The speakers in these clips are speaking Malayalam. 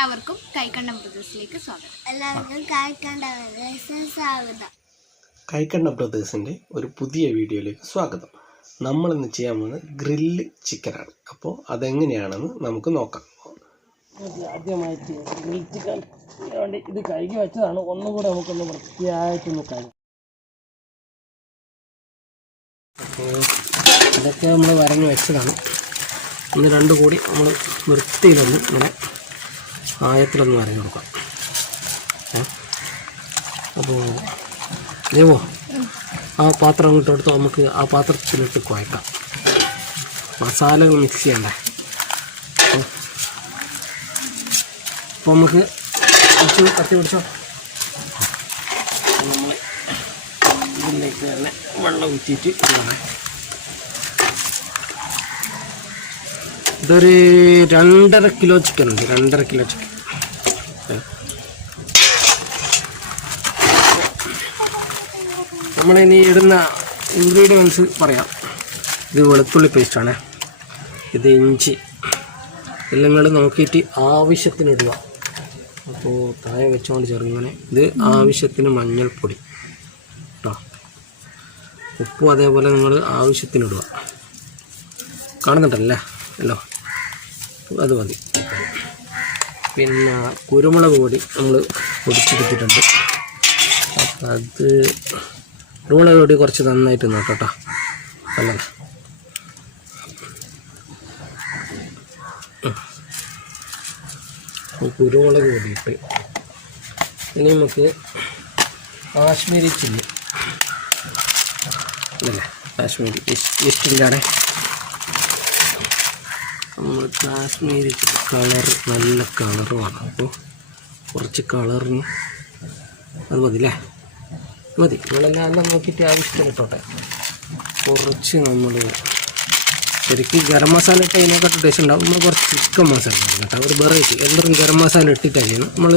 എല്ലാവർക്കും കൈക്കണ്ടം ബ്രദേഴ്സിലേക്ക് സ്വാഗതം. എല്ലാവർക്കും കൈക്കണ്ട സ്വാഗതം. കൈക്കണ്ട ബ്രദേഴ്സിന്റെ ഒരു പുതിയ വീഡിയോയിലേക്ക് സ്വാഗതം. നമ്മൾ ഇന്ന് ചെയ്യാൻ പോകുന്നത് ഗ്രില്ല് ചിക്കനാണ്. അപ്പോൾ അതെങ്ങനെയാണെന്ന് നമുക്ക് നോക്കാം. ആദ്യമായിട്ട് ഗ്രിൽ ചിക്കൻ വേണ്ടി ഇത് കഴുകി വെച്ചതാണ്. ഒന്നും കൂടെ നമുക്കൊന്ന് വൃത്തിയായിട്ട് നോക്കാം അപ്പോൾ ഇതൊക്കെ നമ്മൾ വരഞ്ഞ് വെച്ചതാണ്. ഒന്ന് രണ്ടു കൂടി നമ്മൾ വൃത്തിയിലൊന്ന് ഇങ്ങനെ ആയത്തിലൊന്ന് വരഞ്ഞു കൊടുക്കാം? അപ്പോൾ ദേവോ ആ പാത്രം അങ്ങോട്ട് എടുത്ത് നമുക്ക് ആ പാത്രത്തിലിട്ട് കുഴക്കാം. മസാലകൾ മിക്സ് ചെയ്യണ്ടേ? അപ്പോൾ നമുക്ക് കുറച്ച് കത്തി പിടിച്ചോ? നമ്മൾ ഇതിലേക്ക് തന്നെ വെള്ളം ഊറ്റിയിട്ട് ഇടണം ഇതൊരു രണ്ടര കിലോ ചിക്കൻ ഉണ്ട്. രണ്ടര കിലോ ചിക്കൻ നമ്മളിനി ഇടുന്ന ഇൻഗ്രീഡിയൻസ് പറയാം. ഇത് വെളുത്തുള്ളി പേസ്റ്റാണ് ഇത് ഇഞ്ചി. എല്ലാം കൂടെ നോക്കിയിട്ട് ആവശ്യത്തിന് ഇടുക. അപ്പോൾ താഴെ വെച്ചുകൊണ്ട് ചെറുങ്ങനെ ഇത് ആവശ്യത്തിന് മഞ്ഞൾപ്പൊടി. കേട്ടോ ഉപ്പും അതേപോലെ നിങ്ങൾ ആവശ്യത്തിന് ഇടുക. കാണുന്നുണ്ടല്ലേ? അല്ലോ. അത് മതി. പിന്നെ കുരുമുളക് പൊടി നമ്മൾ പൊടിച്ചെടുത്തിട്ടുണ്ട്. അപ്പം അത് കുരുമുളക് പൊടി കുറച്ച് നന്നായിട്ട് നോക്കട്ടോ അല്ല? കുരുമുളക് പൊടിയിട്ട് ഇനി നമുക്ക് കാശ്മീരി ചില്ലി. അല്ലേ? കാശ്മീരി ഇഷ്ടിലാണ് നമ്മൾ കാശ്മീരി കളർ നല്ല കളർ വേണം അപ്പോൾ കുറച്ച് കളറിന് അത് മതി അല്ലേ മതി. നമ്മളെല്ലാം എല്ലാം നോക്കിയിട്ട് ആവശ്യത്തിന് ഇട്ടോട്ടെ. കുറച്ച് നമ്മൾ ശരിക്കും ഗരം മസാല ഇട്ട് അതിനേക്കാട്ട് ടേസ്റ്റ് ഉണ്ടാവും. നമ്മൾ കുറച്ച് ചിക്കൻ മസാല ഇടും കേട്ടോ. ഒരു വെറൈറ്റി എല്ലാവരും ഗരം മസാല ഇട്ടിട്ടാണ് ചെയ്യുന്നത്. നമ്മൾ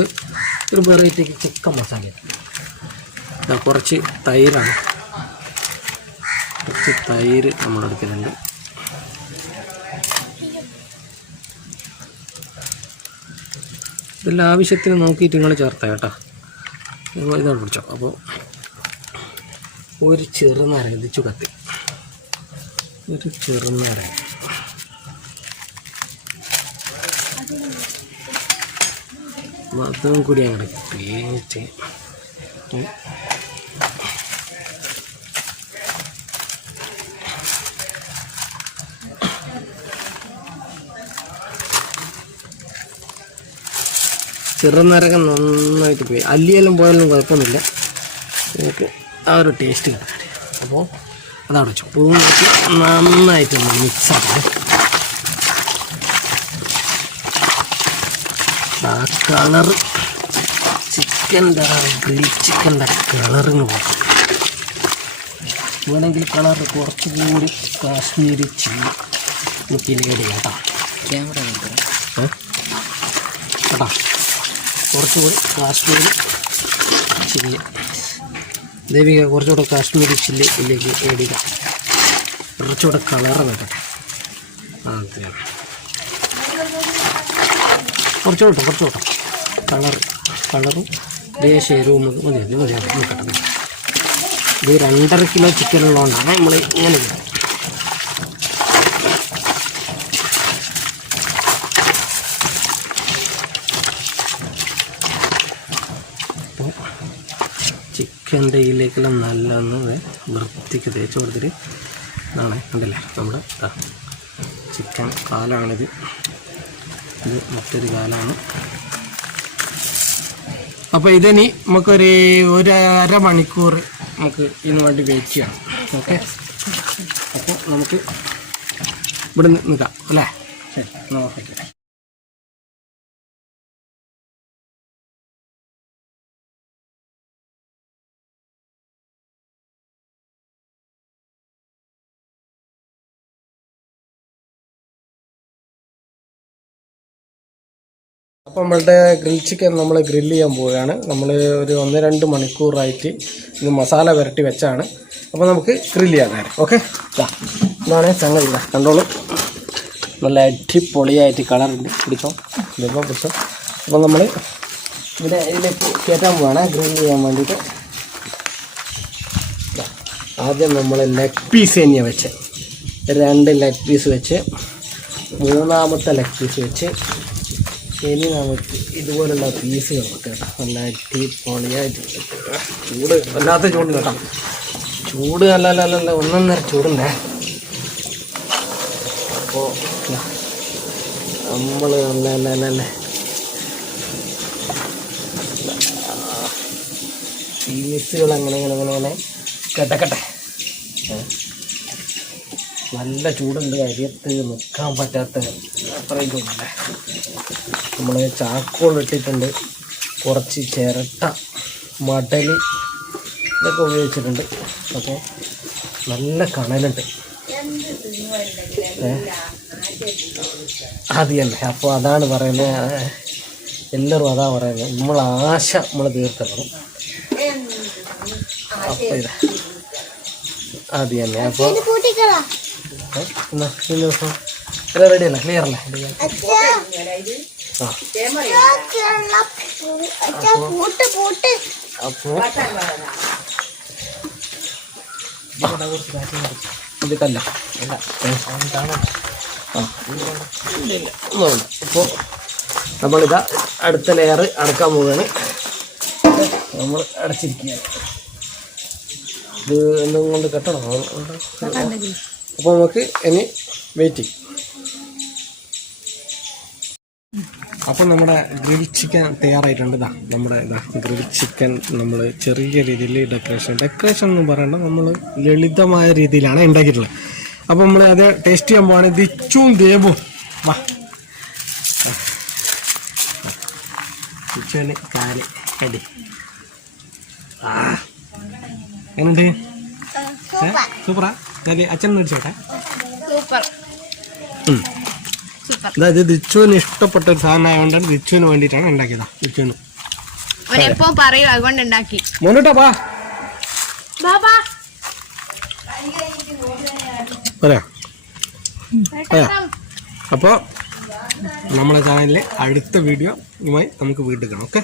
ഒരു വെറൈറ്റിക്ക് ചിക്കൻ മസാല ഇടും. കുറച്ച് തൈരാണ്. കുറച്ച് തൈര് നമ്മൾ എടുക്കുന്നുണ്ട് ഇതെല്ലാം ആവശ്യത്തിന് നോക്കിയിട്ട് നിങ്ങൾ ചേർത്താ കേട്ടോ. നിങ്ങൾ ഇതാണ് പിടിച്ചോ. അപ്പോൾ ഒരു ചെറുനര ഇത് ചുകത്തി. ഒരു ചെറുനര അതും കൂടി അങ്ങോട്ട് പേച്ച് ചെറുനാരങ്ങ നന്നായിട്ട് പോയി. അല്ലിയെല്ലാം പോയാലും കുഴപ്പമൊന്നുമില്ല. നമുക്ക് ആ ഒരു ടേസ്റ്റ് കിട്ടാൻ അപ്പോൾ അതവിടെ ചുപ്പും നന്നായിട്ട് നോക്കി നന്നായിട്ടൊന്ന് മിക്സ് ആക്കണേ. ആ കളർ ചിക്കന്റെ ഗ്രിൽ ചിക്കന്റെ കളറിന് പോകാം വേണമെങ്കിൽ കളർ കുറച്ചുകൂടി കാശ്മീരി ചില്ലി ഇതിലേക്ക് ചെയ്യാം കേട്ടോ. ക്യാമറ കേട്ടോ? കുറച്ചുകൂടി കാശ്മീരി ചില്ലി ദേവിക കുറച്ചുകൂടെ കാശ്മീരി ചില്ലി ആഡ് ചെയ്താൽ കുറച്ചുകൂടെ കളറ് വരട്ടെ ആ അതെയാണ് കുറച്ചുകൂട്ടോ കുറച്ചുകൂട്ടോ കളർ കളറും ദേശീയ രൂപം മതി മതി മതി കിട്ടുന്നത്. ഇത് രണ്ടര കിലോ ചിക്കൻ ഉള്ളതുകൊണ്ടാണ് നമ്മൾ ഇങ്ങനെ അപ്പോൾ ചിക്കന്റെ ഇതിലേക്കെല്ലാം നല്ലൊന്ന് വൃത്തിക്ക് തേച്ച് കൊടുത്തിട്ട് ഇതാണ് കണ്ടല്ലേ? നമ്മുടെ ചിക്കൻ കാലാണിത്. ഇത് മറ്റൊരു കാലാണ്. അപ്പോൾ ഇതിനി നമുക്കൊരു ഒരു അരമണിക്കൂർ നമുക്ക് ഇതിന് വേണ്ടി വെയിറ്റ് ചെയ്യണം. ഓക്കെ അപ്പോൾ നമുക്ക് ഇവിടെ നിൽക്കാം അല്ലേ? ശരി എന്നാൽ അപ്പോൾ നമ്മളുടെ ഗ്രിൽ ചിക്കൻ നമ്മൾ ഗ്രില്ല് ചെയ്യാൻ പോവുകയാണ്. നമ്മൾ ഒരു ഒന്ന് രണ്ട് മണിക്കൂറായിട്ട് ഇത് മസാല പുരട്ടി വെച്ചാണ്. അപ്പോൾ നമുക്ക് ഗ്രില്ല് ചെയ്യാൻ നേരം. ഓക്കെ ഇതാണ് ഇല്ല കണ്ടോളൂ. നല്ല അടിപൊളിയായിട്ട് കളറുണ്ട് പിടിച്ചോ? ഇതിപ്പോൾ പിടിച്ചോ? അപ്പോൾ നമ്മൾ ഇവിടെ ഇതിലേക്ക് കയറ്റാൻ പോവാണ്. ഗ്രിൽ ചെയ്യാൻ വേണ്ടിയിട്ട്. ആദ്യം നമ്മൾ ലെഗ് പീസ് തന്നെയാണ് വെച്ച്. രണ്ട് ലെഗ് പീസ് വെച്ച് മൂന്നാമത്തെ ലെഗ് പീസ് വെച്ച് ഇനി നമുക്ക് ഇതുപോലുള്ള പീസ് കേട്ടോ. നല്ല അടിപൊളിയായിട്ട് ചൂട് വല്ലാത്ത ചൂട് കേട്ടോ. ചൂട് അല്ല അല്ല അല്ല, അല്ല ഒന്നൊന്നര ചൂടുണ്ടേ. അപ്പോൾ നമ്മൾ നല്ല അല്ല അല്ല നല്ല പീസുകൾ അങ്ങനെ അങ്ങനെ അങ്ങനെ അങ്ങനെ കേട്ടെ ഏ. നല്ല ചൂടുണ്ട് അരിയത്ത് നിൽക്കാൻ പറ്റാത്ത അത്രയും ചൂടുണ്ട്. നമ്മൾ ചാക്കോൾ ഇട്ടിട്ടുണ്ട്. കുറച്ച് ചിരട്ട മടൽ ഇതൊക്കെ ഉപയോഗിച്ചിട്ടുണ്ട്. അപ്പോൾ നല്ല കണലുണ്ട്? അത് അപ്പോൾ അതാണ് പറയുന്നത്. എല്ലാവരും അതാ പറയുന്നത്. നമ്മൾ ആശ നമ്മൾ തീർത്തണം അപ്പോൾ ഇത്. അത് തന്നെ. അപ്പോൾ ദിവസം റെഡി അല്ല? ക്ലിയർ അല്ലേ? അച്ഛാ. ആ. അച്ഛാ അച്ഛാ പൂട്ട് പൂട്ട്. അപ്പോൾ നമ്മളിതാ അടുത്ത ലെയർ അടക്കാൻ പോവുകയാണ് നമ്മൾ അടച്ചിരിക്കുകയാണ്. ഇത് എന്തും കൊണ്ട് കെട്ടണം? അപ്പോൾ നമുക്ക് ഇനി വെയിറ്റ് ചെയ്യും അപ്പോൾ നമ്മുടെ ഗ്രിൽ ചിക്കൻ തയ്യാറായിട്ടുണ്ട്. ഇതാ നമ്മുടെ ഇതാ ഗ്രിൽ ചിക്കൻ നമ്മൾ ചെറിയ രീതിയിൽ ഡെക്കറേഷൻ ഡെക്കറേഷൻ എന്ന് പറയേണ്ട നമ്മൾ ലളിതമായ രീതിയിലാണ് ഉണ്ടാക്കിയിട്ടുള്ളത്. അപ്പോൾ നമ്മൾ അത് ടേസ്റ്റ് ചെയ്യാൻ പോവാണ്. ദിച്ചും ദേവും. വാ. ദിച്ചുവിന് കാൽ. അടി. ആ. എങ്ങനെയുണ്ട് സൂപ്പറാ? ഞാൻ അച്ഛൻ മേടിച്ചോട്ടെ. സൂപ്പർ. അതായത് ദിച്ചുവിന് ഇഷ്ടപ്പെട്ട ഒരു സാധനം ആയതുകൊണ്ടാണ് ദിച്ചുവിന് വേണ്ടിയിട്ടാണ് ഉണ്ടാക്കിയതാ ദിച്ചുവിന്. അവരെപ്പോ പറയും അതുകൊണ്ട് ഉണ്ടാക്കി. മോനോട്ടാ വാ. ബാബാ. പറയാം അപ്പോൾ നമ്മളെ ചാനലിലെ അടുത്ത വീഡിയോ നമുക്ക് വീട്ടിൽ കാണാം ഓക്കെ?